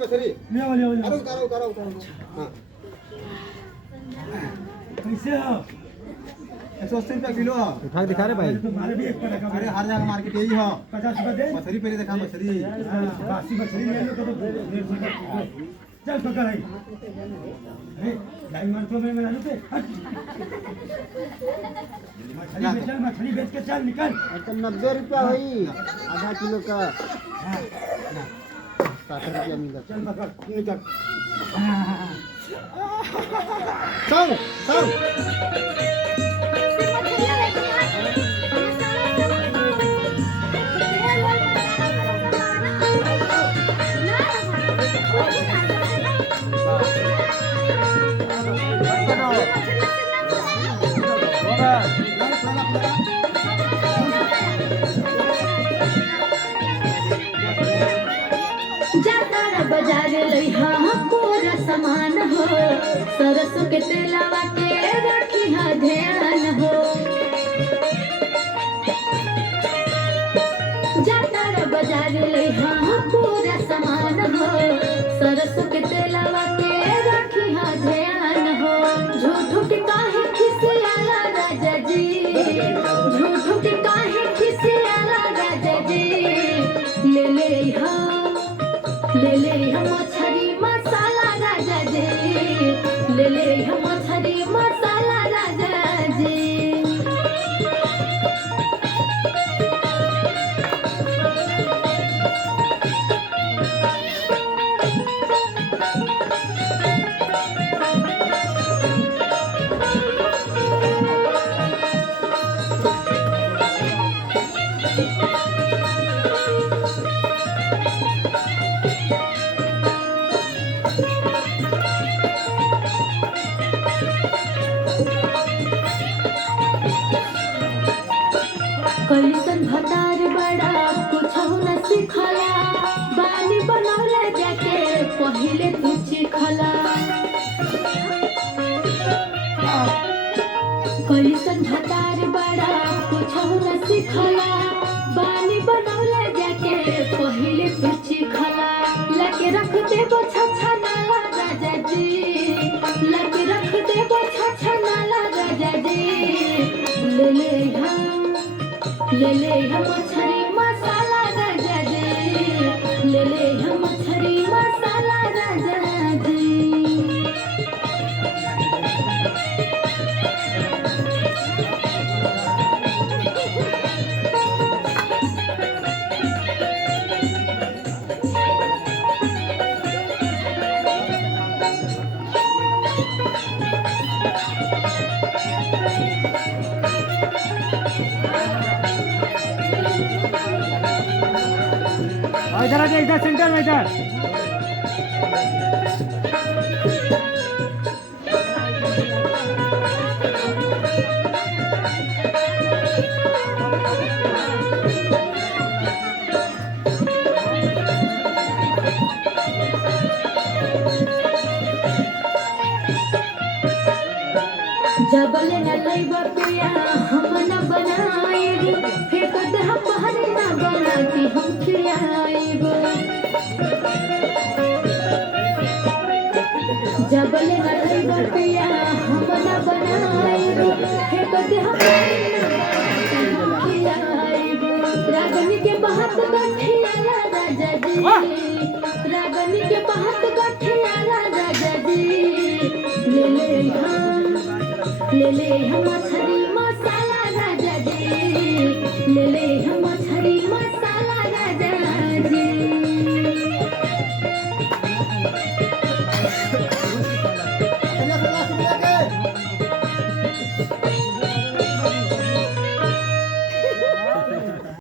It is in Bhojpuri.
मछली ले आओ अरे उतारो उतारो उतारो हाँ कैसे हो 180 रुपया किलो है उठा के दिखा रहे भाई। तुम्हारे भी एक पर रखा अरे हर जगह मार्केट यही है 50 रुपए दे मछली पहले देखा मछली बासी मछली ले लो तो 150 रुपए चल पकड़ आई अरे लाइन मार तो मैं लालू पे मछली बेच के चल निकल। तो 90 रुपया हुई आधा किलो का 60 रुपया मिला। चल पकड़ निकल। चल चल बाजार लइहा पूरा सामान हो सरसों के तेलावा के रखी हा ध्यान हो जाता बाजार लइहा पूरा सामान हो सरसों के तेलावा के रखी हा ध्यान हो झूठो के काहे खिसियाला राजा जी झूठो के काहे खिसियाला राजा जी ले ले हम मछली मसाला राजा जी ले हम मछली मसाला राजा जी। कैसन भतार बड़ा कुछ न सिखला बानी बनौले जाके पहिले तू चिखला कैसन भतार बड़ा कुछ न सिखला बानी बनौले जाके पहिले तू चिखला लगे रख दे छछा नाला राजा जी लगे रख दे छछा नाला राजा जी ले हम मछली मसाला राजा जी ले हम मछली मसाला राजा जी। इधर आ जा इधर सेंटर में इधर जबल न लइबा पिया हम न बनाएब फेंक दे हम बाहर न बनाती हम खिलाएब जबल न लइबा पिया हम न बनाएब फेंक दे हम खिलाएब रागनी के बहत गठियाला राजा जी रागनी के बहत गठियाला राजा जी ले हम मछली मसाला राजा जी ले हम मछली मसाला राजा जी। चलिए